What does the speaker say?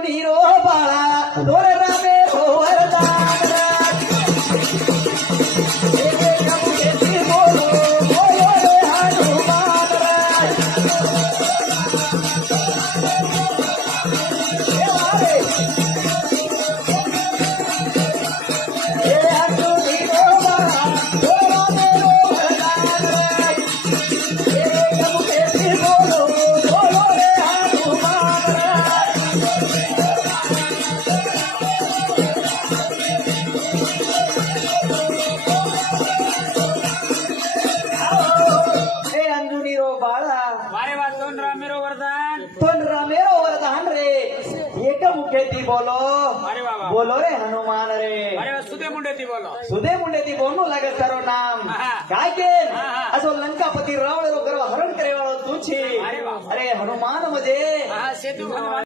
अंजुनी row बाळा तोर रामे रो वरदान एका मुखेती बोलो बोलो रे हनुमान अंजुनी रो बाळा तोर रामे रो वरदान एका मुखेती बोलो बोलो रे हनुमान हे अंजुनी रो बाळा वारे वा दोन रामेरो वरदान पण रामेरो वरदान रे एक मुखेती बोलो अरे बाबा बोलो रे हनुमान रे अरे वा सुदे मुंडे ती बोलो सुदे मुंडे ती बोलू लागत तारो नाम हा. काय के हा, हा. असो लंकापती रावण रो गर्व हरण करे वाळो तू छी अरे वा. अरे हनुमान म्हणजे हा सेतू हनुमान